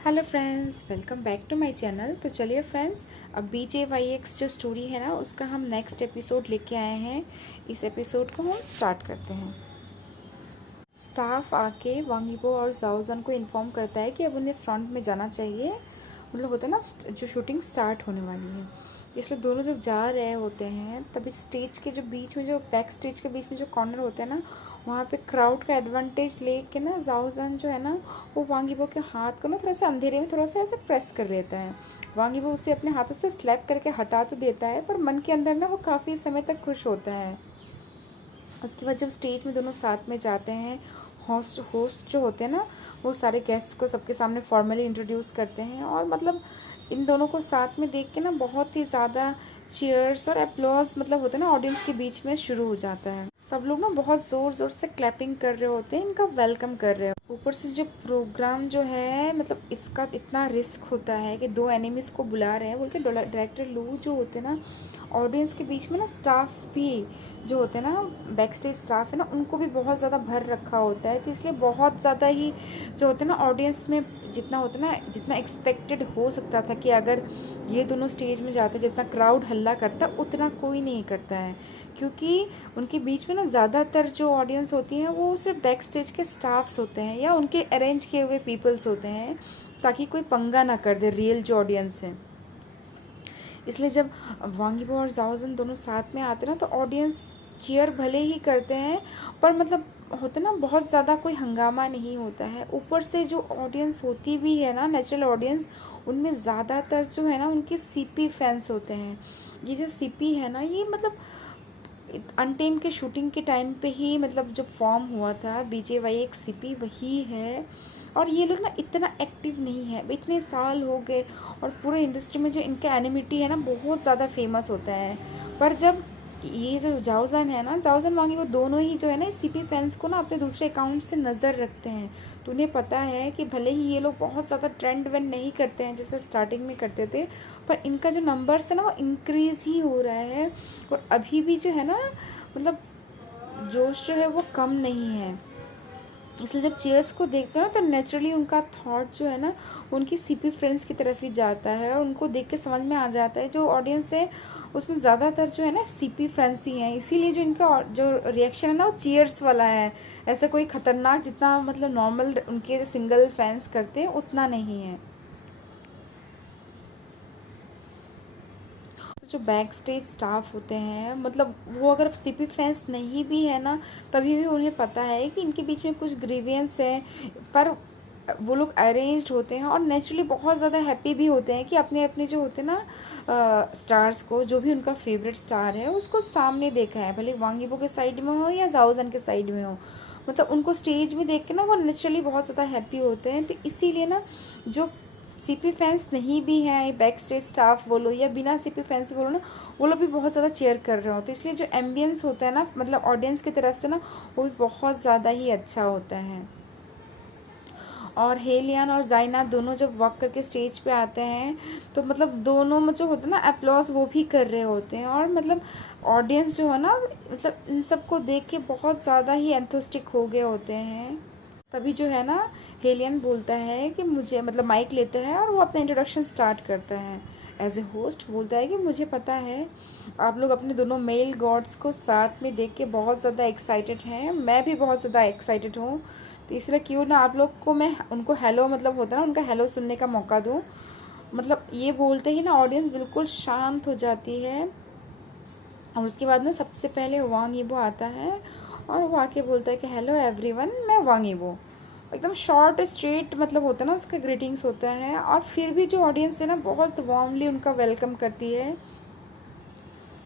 Hello friends, welcome back to my channel. तो चलिए friends, अब BJYX जो स्टोरी है ना, उसका हम नेक्स्ट एपिसोड लेके आए हैं। इस एपिसोड को हम स्टार्ट करते हैं। स्टाफ आके वांग यीबो और जाओजन को इन्फॉर्म करता है कि अब उन्हें फ्रंट में जाना चाहिए। मतलब होता है ना, जो शूटिंग स्टार्ट होने वाली है, इसलिए दोनों जब जा रहे होते हैं तभी स्टेज के जो बीच में, जो बैक स्टेज के बीच में जो कॉर्नर होता है ना, वहाँ पे क्राउड का एडवांटेज लेके ना जाओजन जो है ना, वो वांग यीबो के हाथ को ना थोड़ा सा अंधेरे में थोड़ा सा ऐसे प्रेस कर लेता है। वांग यीबो उसे अपने हाथों से स्लैप करके हटा तो देता है, पर मन के अंदर ना वो काफ़ी समय तक खुश होता है। उसके बाद जब स्टेज में दोनों साथ में जाते हैं, होस्ट होस्ट जो होते हैं ना, वो सारे गेस्ट्स को सबके सामने फॉर्मली इंट्रोड्यूस करते हैं। और मतलब इन दोनों को साथ में देख के ना बहुत ही ज़्यादा चीयर्स और अप्लॉज मतलब होता है ना, ऑडियंस के बीच में शुरू हो जाता है। सब लोग ना बहुत ज़ोर ज़ोर से क्लैपिंग कर रहे होते हैं, इनका वेलकम कर रहे हो। ऊपर से जो प्रोग्राम जो है, मतलब इसका इतना रिस्क होता है कि दो एनिमीज़ को बुला रहे हैं बोल के डायरेक्टर लू जो होते हैं ना, ऑडियंस के बीच में ना स्टाफ भी जो होते हैं ना, बैक स्टेज स्टाफ है ना, उनको भी बहुत ज़्यादा भर रखा होता है। तो इसलिए बहुत ज़्यादा ही जो होते हैं ना, ऑडियंस में जितना होता है ना, जितना एक्सपेक्टेड हो सकता था कि अगर ये दोनों स्टेज में जाते, जितना क्राउड हल्ला करता, उतना कोई नहीं करता है। क्योंकि उनके बीच में ना ज़्यादातर जो ऑडियंस होती है वो सिर्फ बैक स्टेज के स्टाफ्स होते हैं या उनके अरेंज किए हुए पीपल्स होते हैं, ताकि कोई पंगा ना कर दे रियल जो ऑडियंस है। इसलिए जब वांग यीबो और जाओजन दोनों साथ में आते हैं ना, तो ऑडियंस चीयर भले ही करते हैं, पर मतलब होता ना, बहुत ज़्यादा कोई हंगामा नहीं होता है। ऊपर से जो ऑडियंस होती भी है ना, नेचुरल ऑडियंस, उनमें ज़्यादातर जो है ना, उनके सीपी फैंस होते हैं। ये जो सीपी है ना, ये मतलब अनटेम के शूटिंग के टाइम पे ही मतलब जब फॉर्म हुआ था, BJYX सीपी वही है। और ये लोग ना इतना एक्टिव नहीं है, इतने साल हो गए, और पूरे इंडस्ट्री में जो इनका एनिमिटी है ना, बहुत ज़्यादा फेमस होता है। पर जब ये जो जाओजन है ना, जाओजन वांगी, वो दोनों ही जो है ना, इस सीपी फैंस को ना अपने दूसरे अकाउंट से नज़र रखते हैं। तो उन्हें पता है कि भले ही ये लोग बहुत ज़्यादा ट्रेंड वेंड नहीं करते हैं जैसे स्टार्टिंग में करते थे, पर इनका जो नंबर्स है ना, वो इंक्रीज़ ही हो रहा है। और अभी भी जो है ना, मतलब जोश जो है वो कम नहीं है। इसलिए जब चीयर्स को देखते हैं ना, तो नेचुरली उनका थॉट जो है ना, उनकी सीपी फ्रेंड्स की तरफ ही जाता है। और उनको देख के समझ में आ जाता है, जो ऑडियंस है उसमें ज़्यादातर जो है ना, सीपी फ्रेंड्स ही हैं। इसीलिए जो इनका जो रिएक्शन है ना, वो चीयर्स वाला है। ऐसा कोई ख़तरनाक, जितना मतलब नॉर्मल उनके जो सिंगल फैंस करते हैं, उतना नहीं है। जो बैक स्टेज स्टाफ होते हैं, मतलब वो अगर सीपी फैंस नहीं भी है ना, तभी भी उन्हें पता है कि इनके बीच में कुछ ग्रीवियंस है। पर वो लोग अरेंज्ड होते हैं और नेचुरली बहुत ज़्यादा हैप्पी भी होते हैं कि अपने अपने जो होते हैं ना, स्टार्स को, जो भी उनका फेवरेट स्टार है उसको सामने देखा है, भले वांग यीबो के साइड में हो या जाओजन के साइड में हो। मतलब उनको स्टेज में देख के ना, वो नेचुरली बहुत ज़्यादा हैप्पी होते हैं। तो इसीलिए ना, जो सीपी फैंस नहीं भी हैं, बैक स्टेज स्टाफ बोलो या बिना सीपी फैंस बोलो ना, वो लोग भी बहुत ज़्यादा चेयर कर रहे होते हैं। इसलिए जो एम्बियंस होता है ना, मतलब ऑडियंस की तरफ से ना, वो भी बहुत ज़्यादा ही अच्छा होता है। और हेलियन और जाइना दोनों जब वॉक करके स्टेज पे आते हैं, तो मतलब दोनों में जो होता है ना, अप्लॉज वो भी कर रहे होते हैं। और मतलब ऑडियंस जो है ना, मतलब इन सब को देख के बहुत ज़्यादा ही एंथुस्टिक हो गए होते हैं। तभी जो है ना, हेलियन बोलता है कि मुझे, मतलब माइक लेता है और वो अपना इंट्रोडक्शन स्टार्ट करता है। एज ए होस्ट बोलता है कि मुझे पता है आप लोग अपने दोनों मेल गॉड्स को साथ में देख के बहुत ज़्यादा एक्साइटेड हैं, मैं भी बहुत ज़्यादा एक्साइटेड हूँ। तो इसलिए क्यों ना आप लोग को मैं उनको हेलो, मतलब होता है ना, उनका हेलो सुनने का मौका दूँ। मतलब ये बोलते ही ना, ऑडियंस बिल्कुल शांत हो जाती है। और उसके बाद ना, सबसे पहले वांग यीबो आता है और वो आके बोलता है कि हेलो एवरीवन, मैं वांग यीबो। एकदम शॉर्ट स्ट्रेट मतलब होता है ना, उसका ग्रीटिंग्स होता है। और फिर भी जो ऑडियंस है ना, बहुत वार्मली उनका वेलकम करती है।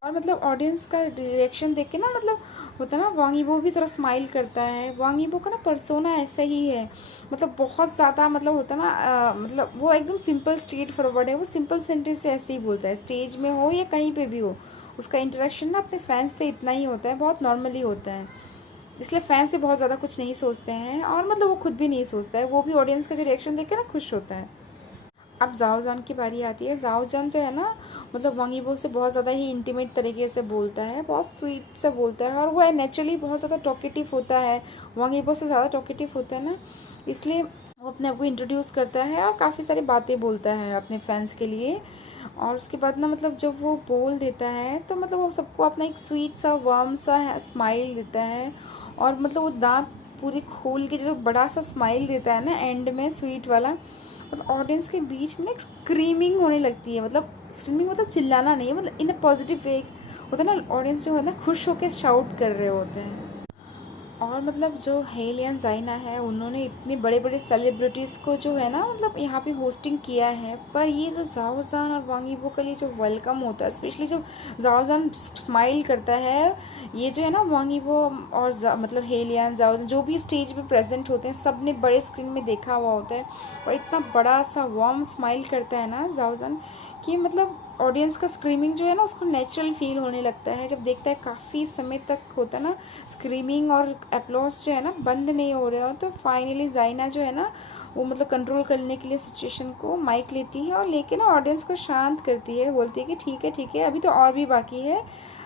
और मतलब ऑडियंस का रिएक्शन देख के ना, मतलब होता है ना, वांग यीबो भी थोड़ा स्माइल करता है। वांग यीबो का ना पर्सोना ऐसा ही है, मतलब बहुत ज़्यादा, मतलब होता है ना, मतलब वो एकदम सिंपल स्ट्रेट फॉरवर्ड है। वो सिंपल सेंटेंस से ऐसे ही बोलता है, स्टेज में हो या कहीं पे भी हो। उसका इंटरेक्शन ना अपने फैंस से इतना ही होता है, बहुत नॉर्मली होता है। इसलिए फैंस से बहुत ज़्यादा कुछ नहीं सोचते हैं, और मतलब वो खुद भी नहीं सोचता है, वो भी ऑडियंस का जो रिएक्शन देख के ना खुश होता है। अब जाओजान की बारी आती है। जाओजान जो है ना, मतलब वांग यीबो से बहुत ज़्यादा ही इंटीमेट तरीके से बोलता है, बहुत स्वीट से बोलता है। और वो नेचुरली बहुत ज़्यादा टॉकेटिव होता है, वांग यीबो से ज़्यादा टॉकेटिव होता है ना, इसलिए वो अपने आप को इंट्रोड्यूस करता है और काफ़ी सारी बातें बोलता है अपने फैंस के लिए। और उसके बाद ना मतलब जब वो बोल देता है तो मतलब वो सबको अपना एक स्वीट सा वार्म सा स्माइल देता है। और मतलब वो दांत पूरे खोल के जो बड़ा सा स्माइल देता है ना एंड में स्वीट वाला, मतलब ऑडियंस के बीच में एक स्क्रीमिंग होने लगती है। मतलब स्क्रीमिंग मतलब चिल्लाना नहीं है, मतलब इन अ पॉजिटिव वे होता है ना, ऑडियंस जो है ना खुश होकर शाउट कर रहे होते हैं। और मतलब जो हेलियन जाइना है उन्होंने इतने बड़े बड़े सेलिब्रिटीज़ को जो है ना मतलब यहाँ पे होस्टिंग किया है, पर ये जो जाओजान और वांग यीबो के लिए जो वेलकम होता है, स्पेशली जब जाओजान स्माइल करता है, ये जो है ना वांग यीबो और मतलब हेलियन जाओजान जो भी स्टेज पे प्रेजेंट होते हैं सब ने बड़े स्क्रीन में देखा हुआ होता है। और इतना बड़ा सा वार्म स्माइल करता है ना जाओजान कि मतलब ऑडियंस का स्क्रीमिंग जो है ना उसको नेचुरल फील होने लगता है जब देखता है। काफ़ी समय तक होता है ना स्क्रीमिंग और एप्लॉस जो है ना बंद नहीं हो रहे हो, तो फाइनली जाइना जो है ना वो मतलब कंट्रोल करने के लिए सिचुएशन को माइक लेती है और लेके ना ऑडियंस को शांत करती है, बोलती है कि ठीक है अभी तो और भी बाकी है,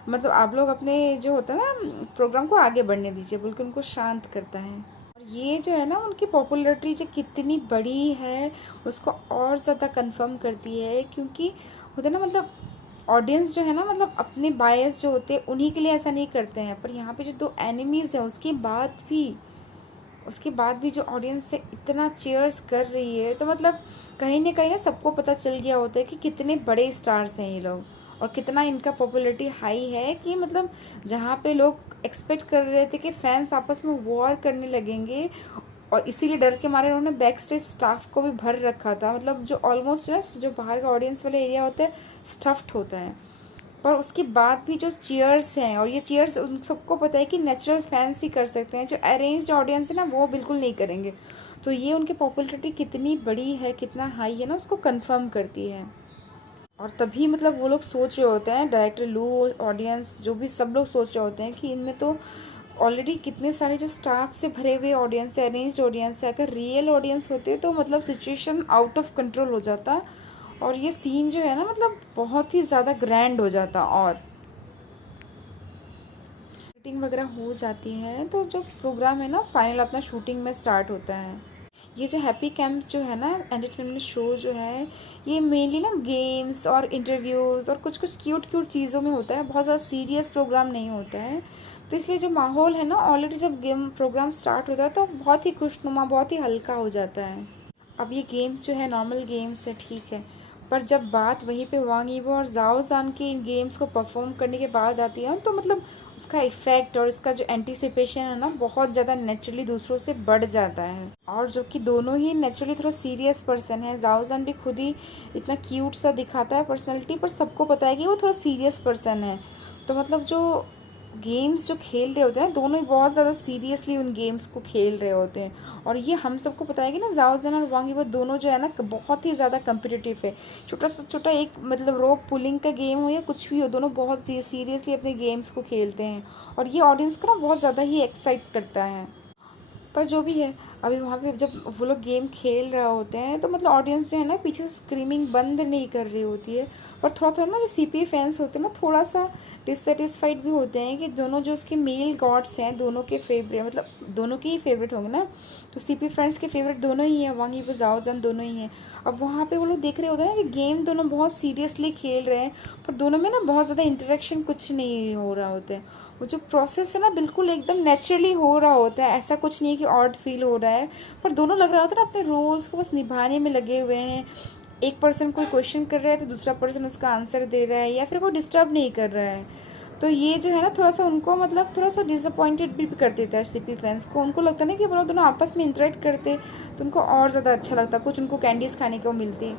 मतलब आप लोग अपने जो होता है ना प्रोग्राम को आगे बढ़ने दीजिए, बोल के उनको शांत करता है। और ये जो है ना उनकी पॉपुलैरिटी जो कितनी बड़ी है उसको और ज़्यादा कंफर्म करती है, क्योंकि होता है ना मतलब ऑडियंस जो है ना मतलब अपने बायस जो होते हैं उन्हीं के लिए ऐसा नहीं करते हैं, पर यहाँ पे जो दो एनिमीज़ हैं उसके बाद भी जो ऑडियंस से इतना चीयर्स कर रही है, तो मतलब कहीं ना सबको पता चल गया होता है कि कितने बड़े स्टार्स हैं ये लोग और कितना इनका पॉपुलैरिटी हाई है। कि मतलब जहाँ पे लोग एक्सपेक्ट कर रहे थे कि फैंस आपस में वॉर करने लगेंगे, और इसीलिए डर के मारे उन्होंने बैक स्टेज स्टाफ को भी भर रखा था, मतलब जो ऑलमोस्ट ना जो बाहर का ऑडियंस वाला एरिया होता है स्टफ्ड होता है। पर उसके बाद भी जो चीयर्स हैं, और ये चीयर्स उन सबको पता है कि नेचुरल फैंस ही कर सकते हैं, जो अरेंज्ड ऑडियंस है ना वो बिल्कुल नहीं करेंगे। तो ये उनकी पॉपुलैरिटी कितनी बड़ी है, कितना हाई है ना, उसको कंफर्म करती है। और तभी मतलब वो लोग सोच रहे होते हैं, डायरेक्टर लू, ऑडियंस जो भी सब लोग सोच रहे होते हैं कि इनमें तो ऑलरेडी कितने सारे जो स्टाफ से भरे हुए ऑडियंस है, अरेंज्ड ऑडियंस है, अगर रियल ऑडियंस होते तो मतलब सिचुएशन आउट ऑफ कंट्रोल हो जाता और ये सीन जो है ना मतलब बहुत ही ज़्यादा ग्रैंड हो जाता। और शूटिंग वगैरह हो जाती है तो जो प्रोग्राम है ना फाइनल अपना शूटिंग में स्टार्ट होता है। ये जो हैप्पी कैंप जो है ना एंटरटेनमेंट शो जो है, ये मेनली ना गेम्स और इंटरव्यूज़ और कुछ कुछ क्यूट क्यूट चीज़ों में होता है, बहुत ज़्यादा सीरियस प्रोग्राम नहीं होता है। तो इसलिए जो माहौल है ना ऑलरेडी जब गेम प्रोग्राम स्टार्ट होता है तो बहुत ही खुशनुमा, बहुत ही हल्का हो जाता है। अब ये गेम्स जो है नॉर्मल गेम्स है, ठीक है, पर जब बात वहीं पे वांग यीबो और जाओ ज़ान के इन गेम्स को परफॉर्म करने के बाद आती है तो मतलब उसका इफ़ेक्ट और इसका जो एंटिसिपेशन है ना बहुत ज़्यादा नेचुरली दूसरों से बढ़ जाता है। और जो कि दोनों ही नेचुरली थोड़ा सीरियस पर्सन है, जाओ ज़ान भी खुद ही इतना क्यूट सा दिखाता है पर्सनैलिटी, पर सबको पता है कि वो थोड़ा सीरियस पर्सन है। तो मतलब जो गेम्स जो खेल रहे होते हैं दोनों ही बहुत ज़्यादा सीरियसली उन गेम्स को खेल रहे होते हैं। और ये हम सबको पता है कि ना जाओ ज़ान और वांग यीबो दोनों जो है ना बहुत ही ज़्यादा कम्पिटिटिव है। छोटा सा छोटा एक मतलब रोप पुलिंग का गेम हो या कुछ भी हो, दोनों बहुत सीरियसली अपने गेम्स को खेलते हैं और ये ऑडियंस को ना बहुत ज़्यादा ही एक्साइट करता है। पर जो भी है, अभी वहाँ पे जब वो लोग गेम खेल रहे होते हैं तो मतलब ऑडियंस जो है ना पीछे से स्क्रीमिंग बंद नहीं कर रही होती है। पर थोड़ा थोड़ा ना जो सीपी फैंस होते हैं ना थोड़ा सा डिससेटिस्फाइड भी होते हैं कि दोनों जो उसके मेल गॉड्स हैं दोनों के फेवरेट, मतलब दोनों के ही फेवरेट होंगे ना, तो सीपी फ्रेंड्स के फेवरेट दोनों ही हैं, वांग यीबो जाओ जान दोनों ही हैं। अब वहाँ पे वो लोग देख रहे होते हैं कि गेम दोनों बहुत सीरियसली खेल रहे हैं, पर दोनों में ना बहुत ज़्यादा इंटरेक्शन कुछ नहीं हो रहा होता है। वो जो प्रोसेस है ना बिल्कुल एकदम नेचुरली हो रहा होता है, ऐसा कुछ नहीं है कि ऑड फील हो रहा है। पर दोनों लग रहा होता है ना अपने रोल्स को बस निभाने में लगे हुए हैं। एक पर्सन कोई क्वेश्चन कर रहा है तो दूसरा पर्सन उसका आंसर दे रहा है या फिर कोई डिस्टर्ब नहीं कर रहा है। तो ये जो है ना थोड़ा सा उनको मतलब थोड़ा सा डिसअपॉइंटेड भी कर देता है सीपी फैंस को। उनको लगता है ना कि वो लोग दोनों आपस में इंटरेक्ट करते तो उनको और ज़्यादा अच्छा लगता, कुछ उनको कैंडीज़ खाने को मिलती,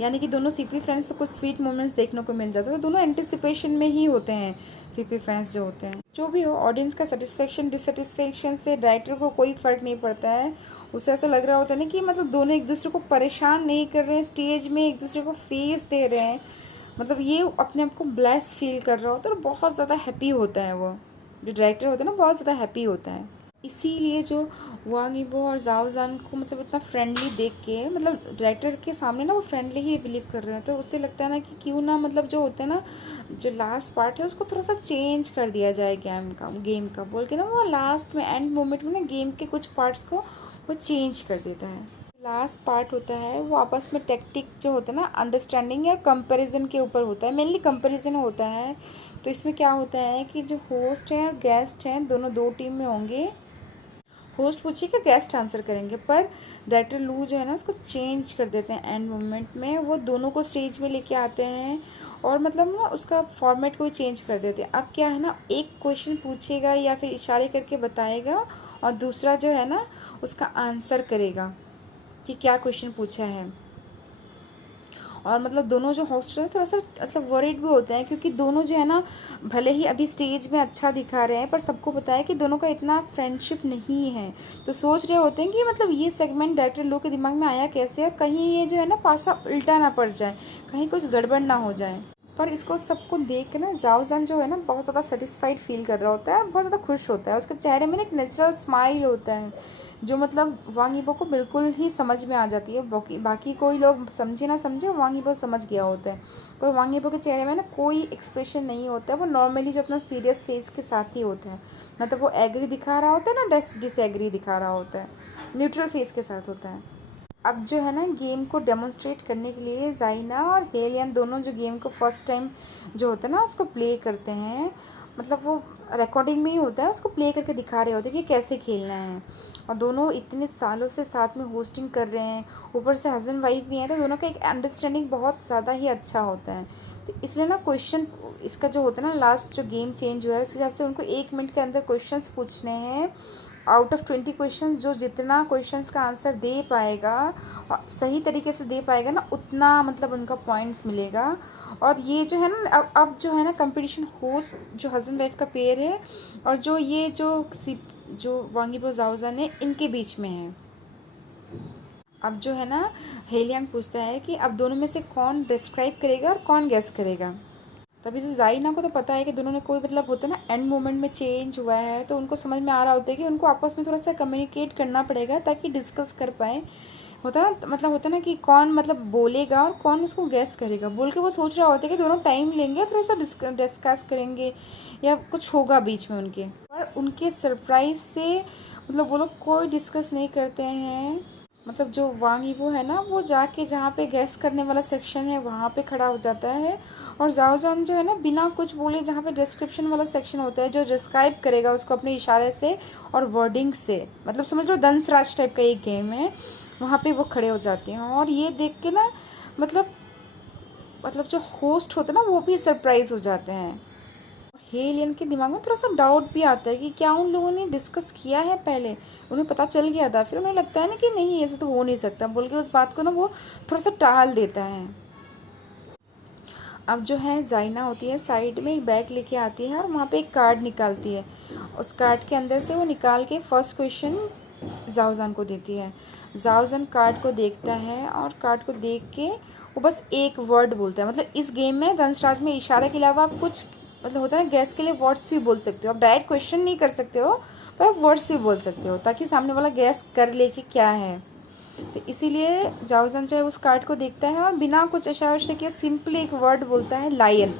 यानी कि दोनों सीपी फ्रेंड्स तो कुछ स्वीट मोमेंट्स देखने को मिल जाता है। तो दोनों एंटिसिपेशन में ही होते हैं सीपी फैंस जो होते हैं। जो भी हो ऑडियंस का सेटिस्फेक्शन डिससेटिस्फेक्शन से डायरेक्टर को कोई फ़र्क नहीं पड़ता है। उसे ऐसा लग रहा होता है ना कि मतलब दोनों एक दूसरे को परेशान नहीं कर रहे हैं, स्टेज में एक दूसरे को फेस दे रहे हैं, मतलब ये अपने आप को ब्लेस फील कर रहा होता है और बहुत ज़्यादा हैप्पी होता है। वो जो डायरेक्टर होता है ना बहुत ज़्यादा हैप्पी होता है। इसीलिए जो वांग यीबो और जाओ ज़ान को मतलब इतना फ्रेंडली देख के मतलब डायरेक्टर के सामने ना वो फ्रेंडली ही बिलीव कर रहे हैं, तो उससे लगता है ना कि क्यों ना मतलब जो होता है ना जो लास्ट पार्ट है उसको थोड़ा सा चेंज कर दिया जाए गेम का बोल के ना वो लास्ट में एंड मोमेंट में ना गेम के कुछ पार्ट्स को वो वो चेंज कर देता है। लास्ट पार्ट होता है वो आपस में टेक्टिक जो होता है ना, अंडरस्टैंडिंग या कंपैरिजन के ऊपर होता है, मेनली कंपैरिजन होता है। तो इसमें क्या होता है कि जो होस्ट है और गेस्ट हैं दोनों दो टीम में होंगे। होस्ट पूछेगा, गेस्ट आंसर करेंगे, पर डायरेक्टर लू जो है ना उसको चेंज कर देते हैं एंड मोमेंट में। वो दोनों को स्टेज में लेके आते हैं और मतलब ना उसका फॉर्मेट को चेंज कर देते हैं। अब क्या है ना, एक क्वेश्चन पूछेगा या फिर इशारे करके बताएगा और दूसरा जो है ना उसका आंसर करेगा कि क्या क्वेश्चन पूछा है। और मतलब दोनों जो होस्ट हैं थोड़ा सा मतलब वरीड भी होते हैं, क्योंकि दोनों जो है ना भले ही अभी स्टेज में अच्छा दिखा रहे हैं पर सबको पता है कि दोनों का इतना फ्रेंडशिप नहीं है। तो सोच रहे होते हैं कि मतलब ये सेगमेंट डायरेक्टर लोग के दिमाग में आया कैसे, और कहीं ये जो है ना पासा उल्टा ना पड़ जाए, कहीं कुछ गड़बड़ ना हो जाए। पर इसको सबको देख के ना जाओ जान जो है ना बहुत ज़्यादा सेटिस्फाइड फील कर रहा होता है, बहुत ज़्यादा खुश होता है। उसके चेहरे में ना एक नेचुरल स्माइल होता है जो मतलब वांग यीबो को बिल्कुल ही समझ में आ जाती है। बाकी कोई लोग समझे ना समझे, वांग यीबो समझ गया होता है। पर वांग यीबो के चेहरे में ना कोई एक्सप्रेशन नहीं होता है, वो नॉर्मली जो अपना सीरियस फेस के साथ ही होता है। मतलब वो एग्री दिखा रहा होता है ना डिसएग्री दिखा रहा होता है, न्यूट्रल फेस के साथ होता है। अब जो है ना गेम को डेमोन्स्ट्रेट करने के लिए जाइना और हेलियन दोनों जो गेम को फर्स्ट टाइम जो होता है ना उसको प्ले करते हैं, मतलब वो रिकॉर्डिंग में ही होता है, उसको प्ले करके दिखा रहे होते हैं कि कैसे खेलना है। और दोनों इतने सालों से साथ में होस्टिंग कर रहे हैं, ऊपर से हस्बैंड वाइफ भी हैं, तो दोनों का एक अंडरस्टैंडिंग बहुत ज़्यादा ही अच्छा होता है। तो इसलिए ना क्वेश्चन इसका जो होता है ना लास्ट जो गेम चेंज हुआ है उस हिसाब से उनको 1 मिनट के अंदर क्वेश्चंस पूछने हैं। आउट ऑफ 20 क्वेश्चन जो जितना क्वेश्चंस का आंसर दे पाएगा और सही तरीके से दे पाएगा ना उतना मतलब उनका पॉइंट्स मिलेगा। और ये जो है ना अब जो है ना कंपटीशन होस्ट जो हस्बैंड वाइफ का पेयर है और जो ये जो वांग यीबो जाओ जान है इनके बीच में है। अब जो है ना हेलियन पूछता है कि अब दोनों में से कौन डिस्क्राइब करेगा और कौन गेस करेगा। तभी से जाइना को तो पता है कि दोनों ने कोई मतलब होता है ना एंड मोमेंट में चेंज हुआ है, तो उनको समझ में आ रहा होता है कि उनको आपस में थोड़ा सा कम्युनिकेट करना पड़ेगा ताकि डिस्कस कर पाए। होता ना मतलब होता ना कि कौन मतलब बोलेगा और कौन उसको गैस करेगा बोल के वो सोच रहा होता है कि दोनों टाइम लेंगे थोड़ा सा डिस्कस करेंगे या कुछ होगा बीच में उनके। और उनके सरप्राइज से मतलब वो लोग कोई डिस्कस नहीं करते हैं। मतलब जो वांग यीबो है ना वो जाके जहाँ पे गैस करने वाला सेक्शन है वहाँ पे खड़ा हो जाता है, और जाओ जान जो है ना बिना कुछ बोले जहाँ पे डिस्क्रिप्शन वाला सेक्शन होता है जो डिस्क्राइब करेगा उसको अपने इशारे से और वर्डिंग से, मतलब समझ लो दंस राज टाइप का एक गेम है, वहाँ पे वो खड़े हो जाते हैं। और ये देख के ना मतलब जो होस्ट होते हैं ना वो भी सरप्राइज हो जाते हैं। हेलियन के दिमाग में थोड़ा सा डाउट भी आता है कि क्या उन लोगों ने डिस्कस किया है पहले, उन्हें पता चल गया था, फिर उन्हें लगता है ना कि नहीं ऐसे तो हो नहीं सकता बोल के उस बात को ना वो थोड़ा सा टाल देता है। अब जो है जाइना होती है साइड में एक बैग लेके आती है और वहाँ पे एक कार्ड निकालती है, उस कार्ड के अंदर से वो निकाल के फर्स्ट क्वेश्चन जाओजान को देती है। जाओजान कार्ड को देखता है और कार्ड को देख के वो बस एक वर्ड बोलता है। मतलब इस गेम में दंशराज में इशारे के अलावा आप कुछ मतलब होता है ना गैस के लिए वर्ड्स भी बोल सकते हो, आप डायरेक्ट क्वेश्चन नहीं कर सकते हो पर आप वर्ड्स भी बोल सकते हो ताकि सामने वाला गैस कर ले कि क्या है। तो इसीलिए जाओजान जो है उस कार्ड को देखता है और बिना कुछ इशारा उशारे किए सिंपली एक वर्ड बोलता है, लायन।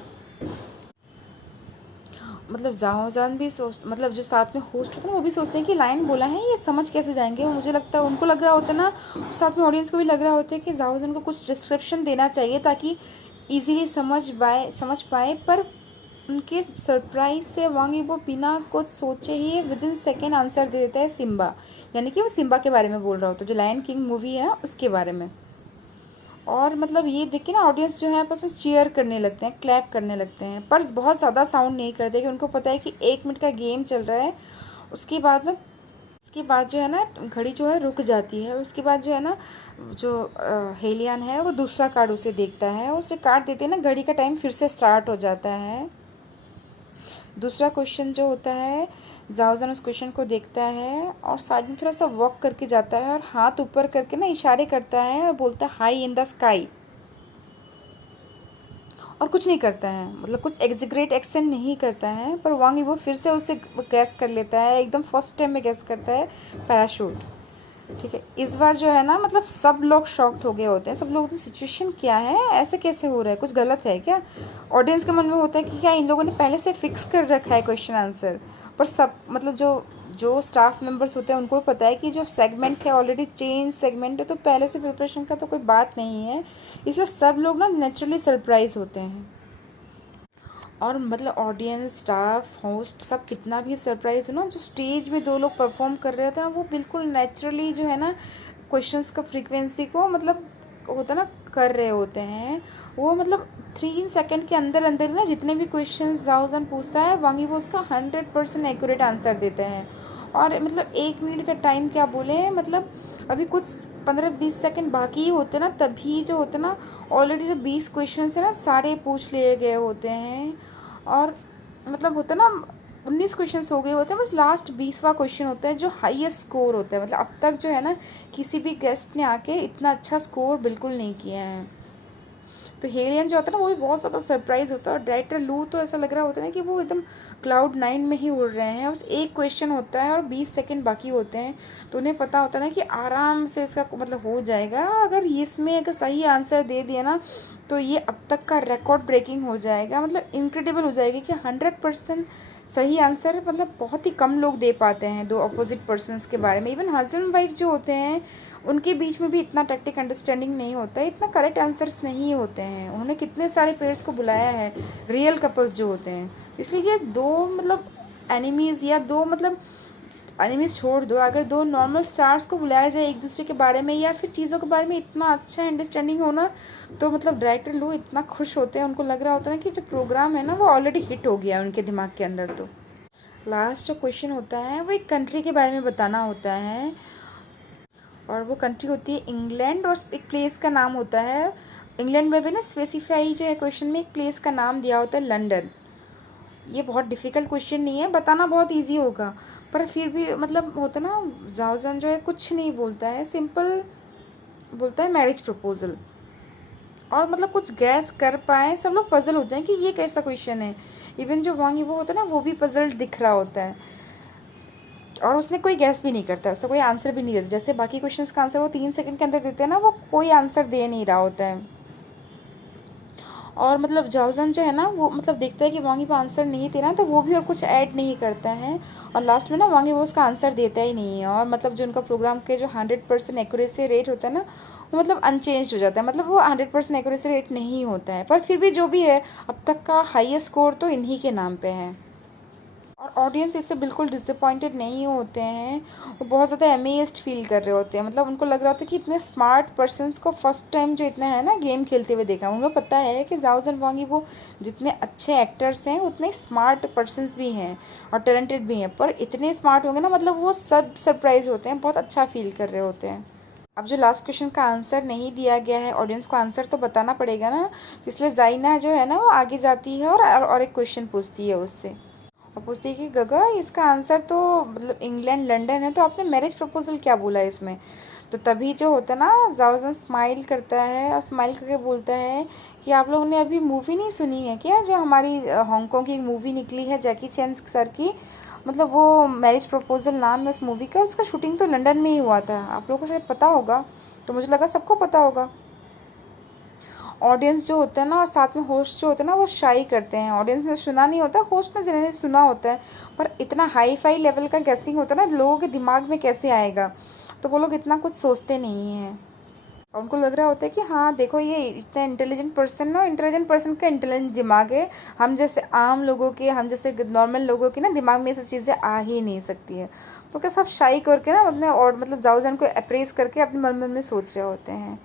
मतलब जाओजान भी मतलब जो साथ में होस्ट होता है ना वो भी सोचते हैं कि लायन बोला है, ये समझ कैसे जाएंगे। मुझे लगता है उनको लग रहा होता है ना, साथ में ऑडियंस को भी लग रहा होता है कि जाओजान को कुछ डिस्क्रिप्शन देना चाहिए ताकि ईजिली समझ पाए। पर उनके सरप्राइज से वांग यीबो बिना कुछ सोचे ही विद इन सेकेंड आंसर दे देता है, सिम्बा। यानी कि वो सिम्बा के बारे में बोल रहा होता है, जो लायन किंग मूवी है उसके बारे में। और मतलब ये देख के ना ऑडियंस जो है आपस में चीयर करने लगते हैं, क्लैप करने लगते हैं, पर बहुत ज़्यादा साउंड नहीं करते कि उनको पता है कि 1 मिनट का गेम चल रहा है। उसके बाद जो है ना घड़ी जो है रुक जाती है। उसके बाद जो है ना जो हेलियन है वो दूसरा कार्ड उसे देखता है, उसे कार्ड देते हैं ना घड़ी का टाइम फिर से स्टार्ट हो जाता है। दूसरा क्वेश्चन जो होता है जाओजान उस क्वेश्चन को देखता है और साइड में थोड़ा सा वॉक करके जाता है और हाथ ऊपर करके ना इशारे करता है और बोलता है हाई इन द स्काई, और कुछ नहीं करता है, मतलब कुछ एग्जिग्रेट एक्शन नहीं करता है। पर वांग यीबो फिर से उसे गैस कर लेता है, एकदम फर्स्ट टाइम में गैस करता है पैराशूट। ठीक है, इस बार जो है ना मतलब सब लोग शॉक्ड हो गए होते हैं, सब लोग सिचुएशन क्या है, ऐसे कैसे हो रहा है, कुछ गलत है क्या। ऑडियंस के मन में होता है कि क्या इन लोगों ने पहले से फिक्स कर रखा है क्वेश्चन आंसर। पर सब मतलब जो जो स्टाफ मेंबर्स होते हैं उनको भी पता है कि जो सेगमेंट है ऑलरेडी चेंज सेगमेंट है, तो पहले से प्रिपरेशन का तो कोई बात नहीं है, इसलिए सब लोग ना नेचुरली सरप्राइज होते हैं। और मतलब ऑडियंस, स्टाफ, होस्ट सब कितना भी सरप्राइज हो ना, जो स्टेज में दो लोग परफॉर्म कर रहे होते हैं ना, वो बिल्कुल नेचुरली जो है ना क्वेश्चंस का फ्रीक्वेंसी को मतलब होता ना कर रहे होते हैं। वो मतलब 3 सेकेंड के अंदर अंदर ना जितने भी क्वेश्चन जाओ जन पूछता है वांगी वो उसका 100% एक्यूरेट आंसर देते हैं। और मतलब 1 मिनट का टाइम क्या बोले, मतलब अभी कुछ 15-20 सेकेंड बाकी ही होते ना, तभी जो होते ना ऑलरेडी जो 20 क्वेश्चन है ना सारे पूछ लिए गए होते हैं। और मतलब होता ना 19 क्वेश्चंस हो गए होते हैं, बस लास्ट 20वां क्वेश्चन होता है जो हाईएस्ट स्कोर होता है। मतलब अब तक जो है ना किसी भी गेस्ट ने आके इतना अच्छा स्कोर बिल्कुल नहीं किया है। तो हेलियन जो होता है ना वो भी बहुत ज़्यादा सरप्राइज होता है। और डायरेक्टर लू तो ऐसा लग रहा होता है ना कि वो एकदम क्लाउड 9 में ही उड़ रहे हैं। बस एक क्वेश्चन होता है और 20 सेकेंड बाकी होते हैं, तो उन्हें पता होता है ना कि आराम से इसका मतलब हो जाएगा। अगर इसमें अगर सही आंसर दे दिया ना तो ये अब तक का रिकॉर्ड ब्रेकिंग हो जाएगा, मतलब इनक्रेडिबल हो जाएगी कि 100% सही आंसर मतलब बहुत ही कम लोग दे पाते हैं दो अपोजिट पर्सन्स के बारे में। इवन हस्बैंड वाइफ जो होते हैं उनके बीच में भी इतना टैक्टिक अंडरस्टैंडिंग नहीं होता है, इतना करेक्ट आंसर्स नहीं होते हैं। उन्होंने कितने सारे पेयर्स को बुलाया है, रियल कपल्स जो होते हैं। इसलिए ये दो मतलब एनिमीज़ या दो मतलब एनिमीज़ छोड़ दो, अगर दो नॉर्मल स्टार्स को बुलाया जाए एक दूसरे के बारे में या फिर चीज़ों के बारे में इतना अच्छा अंडरस्टैंडिंग होना, तो मतलब डायरेक्टर लोग इतना खुश होते हैं। उनको लग रहा होता है कि जो प्रोग्राम है ना वो ऑलरेडी हिट हो गया है उनके दिमाग के अंदर। तो लास्ट जो क्वेश्चन होता है वो एक कंट्री के बारे में बताना होता है, और वो कंट्री होती है इंग्लैंड, और एक प्लेस का नाम होता है इंग्लैंड में भी ना स्पेसिफाई जो है क्वेश्चन में एक प्लेस का नाम दिया होता है लंदन। ये बहुत डिफ़िकल्ट क्वेश्चन नहीं है, बताना बहुत इजी होगा, पर फिर भी मतलब होता ना जाओजन जो है कुछ नहीं बोलता है, सिंपल बोलता है मैरिज प्रपोजल। और मतलब कुछ गैस कर पाए, सब लोग पजल होते हैं कि ये कैसा क्वेश्चन है। इवन जो वांगी वो होता है ना वो भी पजल दिख रहा होता है, और उसने कोई गैस भी नहीं करता, उसका कोई आंसर भी नहीं देता। जैसे बाकी क्वेश्चंस का आंसर वो 3 सेकंड के अंदर देते हैं ना, वो कोई आंसर दे नहीं रहा होता है। और मतलब जाओजन जो है ना वो मतलब देखता है कि वांगी वो आंसर नहीं दे रहा है, तो वो भी और कुछ ऐड नहीं करता है, और लास्ट में ना वांगी वो उसका आंसर देता ही नहीं है। और मतलब जो उनका प्रोग्राम के जो 100% एक्यूरेसी रेट होता है ना वो मतलब अनचेंज हो जाता है, मतलब वो 100% एक्यूरेसी रेट नहीं होता है। पर फिर भी जो भी है अब तक का हाईएस्ट स्कोर तो इन्हीं के नाम पे है। और ऑडियंस इससे बिल्कुल डिसअपॉइंटेड नहीं होते हैं, वो बहुत ज़्यादा अमेज्ड फील कर रहे होते हैं। मतलब उनको लग रहा होता है कि इतने स्मार्ट पर्सन्स को फर्स्ट टाइम जो इतना है ना गेम खेलते हुए देखा। उनको पता है कि जाओ जन वांगी वो जितने अच्छे एक्टर्स हैं उतने स्मार्ट पर्सन्स भी हैं और टैलेंटेड भी हैं, पर इतने स्मार्ट होंगे ना मतलब वो सब सरप्राइज होते हैं, बहुत अच्छा फील कर रहे होते हैं। अब जो लास्ट क्वेश्चन का आंसर नहीं दिया गया है, ऑडियंस को आंसर तो बताना पड़ेगा ना, इसलिए जाइना जो है ना वो आगे जाती है और एक क्वेश्चन पूछती है उससे, और पूछती है कि गगा इसका आंसर तो मतलब इंग्लैंड लंदन है, तो आपने मैरिज प्रपोजल क्या बोला है इसमें। तो तभी जो होता है ना जाओजन स्माइल करता है और स्माइल करके बोलता है कि आप लोगों ने अभी मूवी नहीं सुनी है क्या, जो हमारी हांगकांग की एक मूवी निकली है जैकी चैन सर की, मतलब वो मैरिज प्रपोजल नाम है उस मूवी का, उसका शूटिंग तो लंदन में ही हुआ था। आप लोगों को शायद पता होगा, तो मुझे लगा सबको पता होगा। ऑडियंस जो होता है ना और साथ में होस्ट जो होता है ना वो शाई करते हैं, ऑडियंस ने सुना नहीं होता, होस्ट ने जनरली सुना होता है, पर इतना हाई फाई लेवल का गेसिंग होता है ना लोगों के दिमाग में कैसे आएगा, तो वो लोग इतना कुछ सोचते नहीं हैं। और उनको लग रहा होता है कि हाँ देखो ये इतना इंटेलिजेंट पर्सन ना, इंटेलिजेंट पर्सन का इंटेलिजेंट दिमाग है, हम जैसे आम लोगों के, हम जैसे नॉर्मल लोगों के ना दिमाग में ऐसी चीज़ें आ ही नहीं सकती है। तो क्या सब शाई करके ना अपने और मतलब जाओजन को अप्रेस करके अपने मन में सोच रहे होते हैं।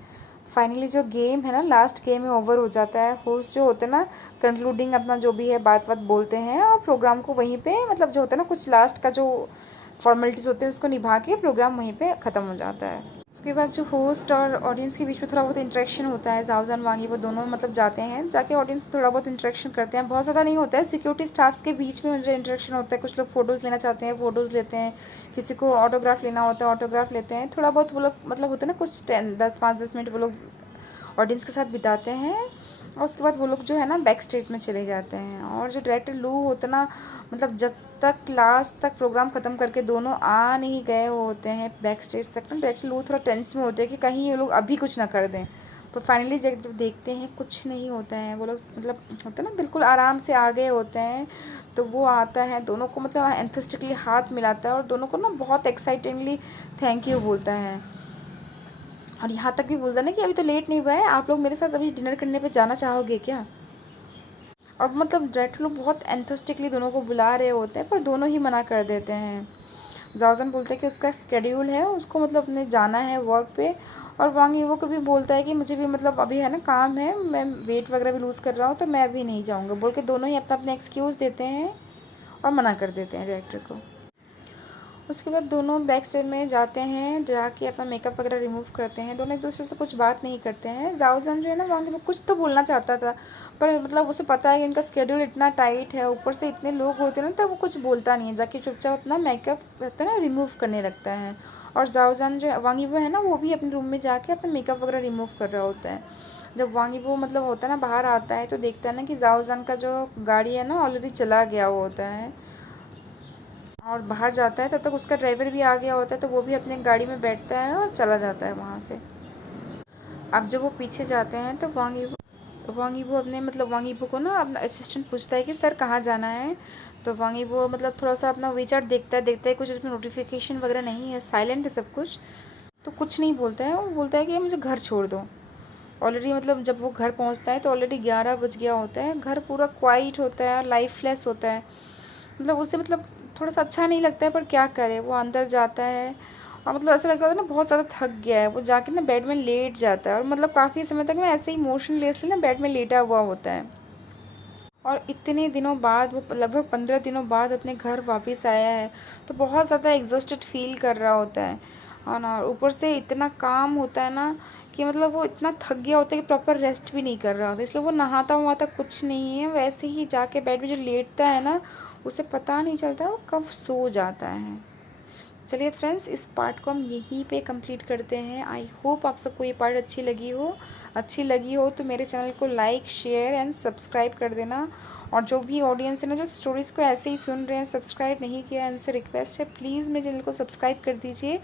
फाइनली जो गेम है ना लास्ट गेम में ओवर हो जाता है। होस्ट जो होते हैं ना कंक्लूडिंग अपना जो भी है बात बोलते हैं, और प्रोग्राम को वहीं पे मतलब जो होता है ना कुछ लास्ट का जो फॉर्मेलिटीज़ होते हैं उसको निभा के प्रोग्राम वहीं पे ख़त्म हो जाता है। उसके बाद जो होस्ट और ऑडियंस के बीच में थोड़ा बहुत इंटरेक्शन होता है, जाओजन वांगी वो दोनों मतलब जाते हैं, जाके ऑडियंस थोड़ा बहुत इंटरेक्शन करते हैं, बहुत ज़्यादा नहीं होता है। सिक्योरिटी स्टाफ्स के बीच में मुझे इंटरेक्शन होता है, कुछ लोग फ़ोटोज़ लेना चाहते हैं फ़ोटोज़ लेते हैं, किसी को ऑटोग्राफ लेना होता है ऑटोग्राफ लेते हैं, थोड़ा बहुत वो लोग मतलब होता है ना कुछ 5-10 मिनट वो लोग ऑडियंस के साथ बिताते हैं, और उसके बाद वो लोग जो है ना बैक स्टेज में चले जाते हैं। और जो डायरेक्टर लू होता ना मतलब जब तक लास्ट तक प्रोग्राम ख़त्म करके दोनों आ नहीं गए होते हैं बैक स्टेज तक ना, डायरेक्टर लू थोड़ा टेंस में होते हैं कि कहीं ये लोग अभी कुछ ना कर दें पर फाइनली जब देखते हैं कुछ नहीं होता है, वो लोग मतलब होता है ना बिल्कुल आराम से आ गए होते हैं, तो वो आता है, दोनों को मतलब एंथुसिस्टिकली हाथ मिलाता है और दोनों को ना बहुत एक्साइटेडली थैंक यू बोलता है। और यहाँ तक भी बोलता है ना कि अभी तो लेट नहीं हुआ है, आप लोग मेरे साथ अभी डिनर करने पे जाना चाहोगे क्या। और मतलब डायरेक्टर लोग बहुत एंथुसिस्टिकली दोनों को बुला रहे होते हैं, पर दोनों ही मना कर देते हैं। जाओजन बोलता है कि उसका स्केड्यूल है, उसको मतलब अपने जाना है वर्क पे, और वांग यीवो को भी बोलता है कि मुझे भी मतलब अभी है ना काम है, मैं वेट वगैरह भी लूज़ कर रहा हूँ, तो मैं अभी नहीं जाऊँगा बोल के दोनों ही अपना अपना एक्सक्यूज़ देते हैं और मना कर देते हैं डायरेक्टर को। उसके बाद दोनों बैक स्टेज में जाते हैं, जाके अपना मेकअप वगैरह रिमूव करते हैं, दोनों एक दूसरे से कुछ बात नहीं करते हैं। जाओजन जो है ना वांग यीवो कुछ तो बोलना चाहता था, पर मतलब उसे पता है कि इनका स्केड्यूल इतना टाइट है, ऊपर से इतने लोग होते हैं ना, तो वो कुछ बोलता नहीं है, जाके चुपचाप अपना मेकअप होता है ना रिमूव करने लगता है। और जाओजन जो वांग यीवो है ना, वो भी अपने रूम में जाके अपना मेकअप वगैरह रिमूव कर रहा होता है। जब वांग यीवो मतलब होता है ना बाहर आता है, तो देखता है ना कि जाओजन का जो गाड़ी है ना ऑलरेडी चला गया होता है, और बाहर जाता है तब तक उसका ड्राइवर भी आ गया होता है, तो वो भी अपने गाड़ी में बैठता है और चला जाता है वहाँ से। अब जब वो पीछे जाते हैं तो वांग यीवो अपने मतलब वांग यीवो को ना अपना असिस्टेंट पूछता है कि सर कहाँ जाना है। तो वांग यीवो मतलब थोड़ा सा अपना वीचार्ट देखता है कुछ उसमें नोटिफिकेशन वगैरह नहीं है, साइलेंट है सब कुछ, तो कुछ नहीं बोलता है। वो बोलता है कि मुझे घर छोड़ दो। ऑलरेडी मतलब जब वो घर पहुँचता है तो ऑलरेडी 11 बज गया होता है, घर पूरा क्वाइट होता है, लाइफलेस होता है, मतलब उसे मतलब थोड़ा सा अच्छा नहीं लगता है, पर क्या करे। वो अंदर जाता है और मतलब ऐसा लगता है ना बहुत ज़्यादा थक गया है, वो जाके ना बेड में लेट जाता है, और मतलब काफ़ी समय तक ना ऐसे ही मोशनलेसली ना बेड में लेटा हुआ होता है। और इतने दिनों बाद वो लगभग 15 दिनों बाद अपने घर वापस आया है, तो बहुत ज़्यादा एग्जॉस्टेड फील कर रहा होता है। और ना ऊपर से इतना काम होता है ना कि मतलब वो इतना थक गया होता है कि प्रॉपर रेस्ट भी नहीं कर रहा होता, इसलिए वो नहाता वहाता कुछ नहीं है, वैसे ही जाके बेड में जो लेटता है ना, उसे पता नहीं चलता वो कब सो जाता है। चलिए फ्रेंड्स, इस पार्ट को हम यहीं पे कंप्लीट करते हैं। आई होप आप सबको ये पार्ट अच्छी लगी हो तो मेरे चैनल को लाइक शेयर एंड सब्सक्राइब कर देना। और जो भी ऑडियंस है ना जो स्टोरीज़ को ऐसे ही सुन रहे हैं, सब्सक्राइब नहीं किया, इनसे रिक्वेस्ट है प्लीज़ मेरे चैनल को सब्सक्राइब कर दीजिए।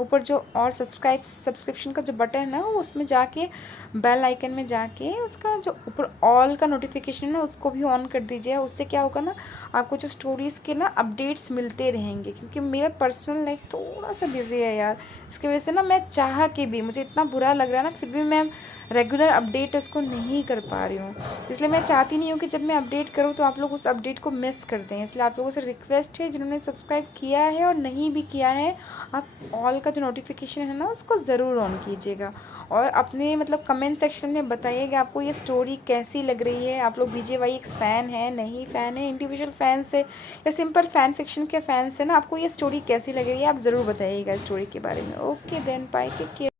ऊपर जो और सब्सक्रिप्शन का जो बटन है ना, उसमें जाके बेल आइकन में जाके उसका जो ऊपर ऑल का नोटिफिकेशन है ना, उसको भी ऑन कर दीजिए। उससे क्या होगा ना, आपको जो स्टोरीज़ के ना अपडेट्स मिलते रहेंगे, क्योंकि मेरा पर्सनल लाइफ थोड़ा सा बिजी है यार, इसकी वजह से ना मैं चाह के भी, मुझे इतना बुरा लग रहा है ना, फिर भी मैं रेगुलर अपडेट उसको नहीं कर पा रही हूँ। इसलिए मैं चाहती नहीं हूँ कि जब मैं अपडेट करूँ तो आप लोग उस अपडेट को मिस कर दें। इसलिए आप लोगों से रिक्वेस्ट है, जिन्होंने सब्सक्राइब किया है और नहीं भी किया है, आप ऑल का जो नोटिफिकेशन है ना उसको ज़रूर ऑन कीजिएगा। और अपने मतलब कमेंट सेक्शन में बताइएगा आपको ये स्टोरी कैसी लग रही है। आप लोग BJYX फ़ैन है, नहीं फ़ैन है, इंडिविजुअल फैंस है या सिंपल फ़ैन फिक्शन के फैंस है ना, आपको ये स्टोरी कैसी लग रही है आप ज़रूर बताइएगा स्टोरी के बारे में। Okay then, bye, take care.